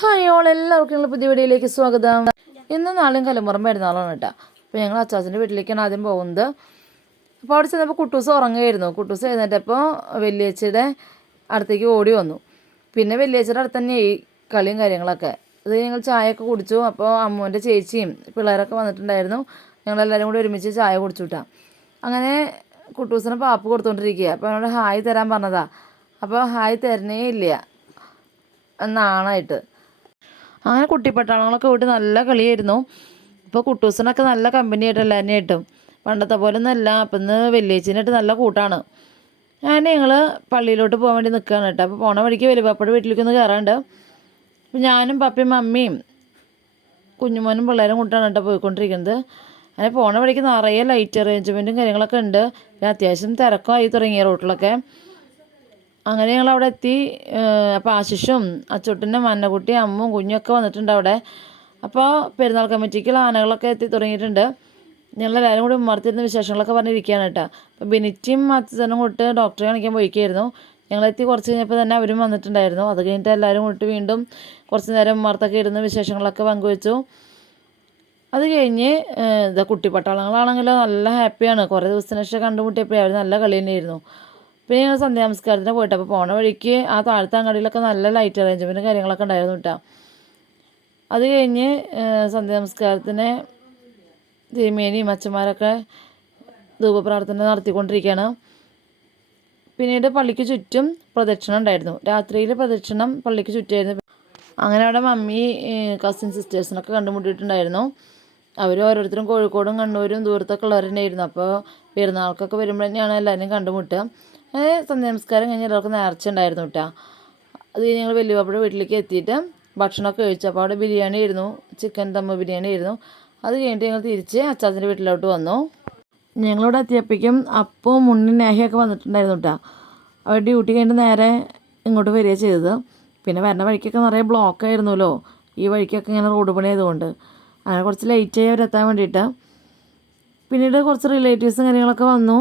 Hi all എല്ലാവർക്കും ഞങ്ങൾ പുതിയ വീഡിയോയിലേക്ക് സ്വാഗതം. ഇന്ന് നാളെയും കലമുറം പെരുന്നാളാണ് കേട്ടോ. അപ്പോൾ ഞങ്ങൾ അച്ചാച്ചന്റെ വീട്ടിലേക്കാണ് ആദ്യം പോകുന്നത്. അപ്പോൾ അവിടെ ചെന്നപ്പോൾ കുട്ടൂസ് ഉറങ്ങുമായിരുന്നു കുട്ടൂസ് എഴുന്നേറ്റപ്പോൾ വലിയച്ഛയുടെ അടുത്തേക്ക് ഓടി വന്നു. പിന്നെ വലിയച്ഛയുടെ അടുത്ത് തന്നെ ഈ കളിയും കാര്യങ്ങളൊക്കെ. അത് ഞങ്ങൾ ചായയൊക്കെ കുടിച്ചു. അപ്പോൾ അമ്മുവിന്റെ ചേച്ചിയും പിള്ളേരൊക്കെ വന്നിട്ടുണ്ടായിരുന്നു. ഞങ്ങളെല്ലാവരും കൂടി ഒരുമിച്ച് ചായ കുടിച്ചു വിട്ടാം അങ്ങനെ കുട്ടൂസിന് പാപ്പ് കൊടുത്തുകൊണ്ടിരിക്കുക അപ്പോൾ അവനോട് ഹായ് തരാൻ പറഞ്ഞതാ. അപ്പോൾ ഹായ് തരണേ ഇല്ല. നാണായിട്ട് അങ്ങനെ കുട്ടിപ്പട്ടാളങ്ങളൊക്കെ വിട്ട് നല്ല കളിയായിരുന്നു. ഇപ്പോൾ കുട്ടൂസിനൊക്കെ നല്ല കമ്പനി ആയിട്ടല്ല എന്നെ ആയിട്ടും. പണ്ടത്തെ പോലെ ഒന്നല്ല അപ്പം ഇന്ന് വെല്ലേച്ചിനായിട്ട് നല്ല കൂട്ടാണ്. അങ്ങനെ ഞങ്ങൾ പള്ളിയിലോട്ട് പോകാൻ വേണ്ടി നിൽക്കുകയാണ് കേട്ടോ. അപ്പോൾ പോണ വഴിക്ക് വീട്ടിലേക്ക് ഒന്ന് കയറാണ്ട് അപ്പം ഞാനും പപ്പയും മമ്മിയും കുഞ്ഞുമോനും പിള്ളേരും കൂട്ടാണ് കേട്ടോ പോയിക്കൊണ്ടിരിക്കുന്നത്. അങ്ങനെ പോണ വഴിക്ക് നിറയെ ലൈറ്റ് അറേഞ്ച്മെന്റും കാര്യങ്ങളൊക്കെ ഉണ്ട്. അത്യാവശ്യം തിരക്കമായി തുടങ്ങിയ റോട്ടിലൊക്കെ അങ്ങനെ ഞങ്ങൾ അവിടെ എത്തി അപ്പോൾ ആശിഷും അച്ചുട്ടന്റെ മന്നക്കുട്ടി അമ്മും കുഞ്ഞൊക്കെ വന്നിട്ടുണ്ട് അവിടെ. അപ്പോൾ പെരുന്നാൾ കമ്മിറ്റിക്കുള്ള ആനകളൊക്കെ എത്തി തുടങ്ങിയിട്ടുണ്ട്. ഞങ്ങളെല്ലാവരും കൂടി ഉമ്മർത്തിരുന്ന വിശേഷങ്ങളൊക്കെ പറഞ്ഞിരിക്കുകയാണ് കേട്ടോ. അപ്പോൾ ബിനിറ്റിയും അച്ഛനും കൂട്ട് ഡോക്ടറെ കാണിക്കാൻ പോയിക്കായിരുന്നു. ഞങ്ങളെത്തി കുറച്ച് കഴിഞ്ഞപ്പോൾ തന്നെ അവരും വന്നിട്ടുണ്ടായിരുന്നു. അത് കഴിഞ്ഞിട്ട് എല്ലാവരും കൂട്ടി വീണ്ടും കുറച്ച് നേരം ഉമ്മർത്തൊക്കെ ഇരുന്ന് വിശേഷങ്ങളൊക്കെ പങ്കുവെച്ചു. അത് കഴിഞ്ഞ് ഇതാ കുട്ടിപ്പട്ടാളങ്ങളാണെങ്കിലോ നല്ല ഹാപ്പിയാണ്. കുറേ ദിവസത്തിന് ശേഷം കണ്ടുമുട്ടിയപ്പോഴേ അവർ നല്ല കളി തന്നെയായിരുന്നു. പിന്നെ ഞങ്ങൾ സന്ധ്യാനമസ്കാരത്തിന് പോയിട്ട് അപ്പോൾ പോണ വഴിക്ക് ആ താഴത്തെ അങ്ങാടിയിലൊക്കെ നല്ല ലൈറ്റ് അറേഞ്ച്മെന്റും കാര്യങ്ങളൊക്കെ ഉണ്ടായിരുന്നു കേട്ടോ അത് കഴിഞ്ഞ് സന്ധ്യാനമസ്കാരത്തിന് തിരുമേനിയും അച്ഛന്മാരൊക്കെ ധൂപപ്രാർത്ഥന നടത്തിക്കൊണ്ടിരിക്കുകയാണ് പിന്നീട് പള്ളിക്ക് ചുറ്റും പ്രദക്ഷിണം ഉണ്ടായിരുന്നു. രാത്രിയിൽ പ്രദക്ഷിണം പള്ളിക്ക് ചുറ്റുമായിരുന്നു. അങ്ങനെ അവിടെ മമ്മി കസിൻ സിസ്റ്റേഴ്സിനൊക്കെ കണ്ടുമുട്ടിയിട്ടുണ്ടായിരുന്നു. അവർ ഓരോരുത്തരും കോഴിക്കോടും കണ്ണൂരും ദൂരത്തൊക്കെ ഉള്ളവരുണ്ടായിരുന്നു അപ്പോൾ പെരുന്നാൾക്കൊക്കെ വരുമ്പോൾ തന്നെയാണ് എല്ലാവരും കണ്ടുമുട്ടുക. അങ്ങനെ സന്ധ്യാനമസ്കാരം കഴിഞ്ഞ് എല്ലാവർക്കും നേർച്ച ഉണ്ടായിരുന്നു കേട്ടോ അത് കഴിഞ്ഞ് ഞങ്ങൾ വലിയപ്പാപ്പയുടെ വീട്ടിലേക്ക് എത്തിയിട്ട് ഭക്ഷണമൊക്കെ കഴിച്ചു. അപ്പോൾ അവിടെ ബിരിയാണി ആയിരുന്നു. ചിക്കൻ ദമ്മ ബിരിയാണി ആയിരുന്നു. അത് കഴിഞ്ഞിട്ട് ഞങ്ങൾ തിരിച്ച് അച്ചാച്ചന്റെ വീട്ടിലോട്ട് വന്നു. ഞങ്ങളോട് എത്തിയപ്പോഴേക്കും അപ്പവും മുണ്ണി നേഹയൊക്കെ വന്നിട്ടുണ്ടായിരുന്നു കേട്ടോ അവർ ഡ്യൂട്ടി കഴിഞ്ഞിട്ട് നേരെ ഇങ്ങോട്ട് വരിക ചെയ്തത്. പിന്നെ വരുന്ന വഴിക്കൊക്കെ നിറയെ ബ്ലോക്ക് ആയിരുന്നല്ലോ. ഈ വഴിക്കൊക്കെ ഇങ്ങനെ റോഡ് പണി ആയതുകൊണ്ട്. അങ്ങനെ കുറച്ച് ലേറ്റായി അവരെത്താൻ വേണ്ടിയിട്ട്. പിന്നീട് കുറച്ച് റിലേറ്റീവ്സും കാര്യങ്ങളൊക്കെ വന്നു.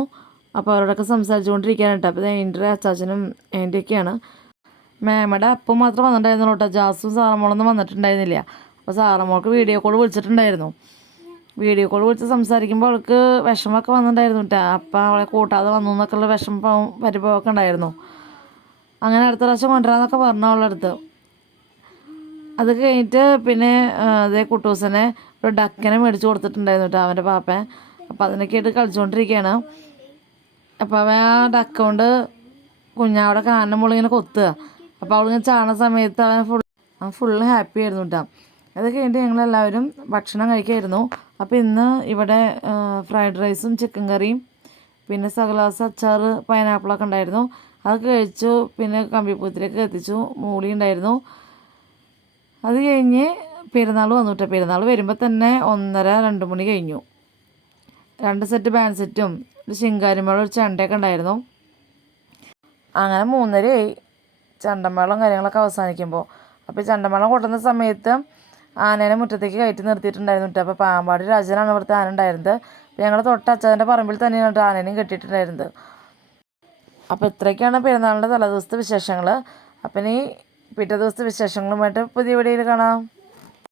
അപ്പോൾ അവരോടൊക്കെ സംസാരിച്ചുകൊണ്ടിരിക്കാനായിട്ട് കേട്ടോ. അപ്പോൾ എന്റെ അച്ചാച്ചനും എന്റെയൊക്കെയാണ് മേമയുടെ അപ്പം മാത്രം വന്നിട്ടുണ്ടായിരുന്നു കേട്ടോ. ജാസും സാറമ്മോളൊന്നും വന്നിട്ടുണ്ടായിരുന്നില്ല. അപ്പോൾ സാറമോൾക്ക് വീഡിയോ കോൾ വിളിച്ചിട്ടുണ്ടായിരുന്നു. വീഡിയോ കോൾ വിളിച്ച് സംസാരിക്കുമ്പോൾ അവൾക്ക് വിഷമമൊക്കെ വന്നിട്ടുണ്ടായിരുന്നു കേട്ടോ. അപ്പം അവളെ കൂട്ടാതെ വന്നു എന്നൊക്കെയുള്ള വിഷമം പരിഭവമൊക്കെ ഉണ്ടായിരുന്നു. അങ്ങനെ അടുത്ത പ്രാവശ്യം കൊണ്ടുവരാമെന്നൊക്കെ പറഞ്ഞു അവളുടെ അടുത്ത്. അത് കഴിഞ്ഞിട്ട് പിന്നെ അതേ കുട്ടൂസനെ ഒരു ഡക്കനെ മേടിച്ച് കൊടുത്തിട്ടുണ്ടായിരുന്നു കേട്ടോ അവന്റെ പാപ്പൻ. അപ്പോൾ അതിനൊക്കെ ആയിട്ട് കളിച്ചുകൊണ്ടിരിക്കുകയാണ്. അപ്പോൾ അവൻ ആ ഡക്ക കൊണ്ട് കുഞ്ഞാവിടെ കാനം മുള്ളിങ്ങനെ കൊത്തുക. അപ്പോൾ അവളിങ്ങനെ ചാണ സമയത്ത് അവൻ ഫുൾ അവൻ ഫുള്ള് ഹാപ്പി ആയിരുന്നു കേട്ടോ അത് കഴിഞ്ഞിട്ട് ഞങ്ങളെല്ലാവരും ഭക്ഷണം കഴിക്കായിരുന്നു. അപ്പോൾ ഇന്ന് ഇവിടെ ഫ്രൈഡ് റൈസും ചിക്കൻ കറിയും പിന്നെ സകലാസ് അച്ചാർ പൈനാപ്പിളൊക്കെ ഉണ്ടായിരുന്നു. അത് കഴിച്ചു പിന്നെ കമ്പിപ്പൂത്തിലേക്ക് എത്തിച്ചു മൂളി ഉണ്ടായിരുന്നു. അത് കഴിഞ്ഞ് പെരുന്നാൾ വന്നു കേട്ടോ പെരുന്നാൾ വരുമ്പോൾ തന്നെ ഒന്നര രണ്ട് മണി കഴിഞ്ഞു. രണ്ട് സെറ്റ് ബാൻഡ് സെറ്റും ഒരു ശിങ്കാരിമേളം ഒരു ചെണ്ടയൊക്കെ ഉണ്ടായിരുന്നു. അങ്ങനെ മൂന്നരയായി ചണ്ടമേളം കാര്യങ്ങളൊക്കെ അവസാനിക്കുമ്പോൾ. അപ്പോൾ ചണ്ടമേളം കൊട്ടുന്ന സമയത്ത് ആനേനെ മുറ്റത്തേക്ക് കയറ്റി നിർത്തിയിട്ടുണ്ടായിരുന്നു അപ്പോൾ പാമ്പാടി രാജനാണ് ഇവിടുത്തെ ആന ഉണ്ടായിരുന്നത്. അപ്പോൾ ഞങ്ങൾ തൊട്ട് പറമ്പിൽ തന്നെയാണ് ആനേനെയും കെട്ടിയിട്ടുണ്ടായിരുന്നത്. അപ്പോൾ ഇത്രയൊക്കെയാണ് പെരുന്നാളിന്റെ തലേദിവസത്തെ വിശേഷങ്ങൾ അപ്പം ഇനി പിറ്റേ ദിവസത്തെ വിശേഷങ്ങളുമായിട്ട് പുതിയ വീഡിയോയിൽ കാണാം.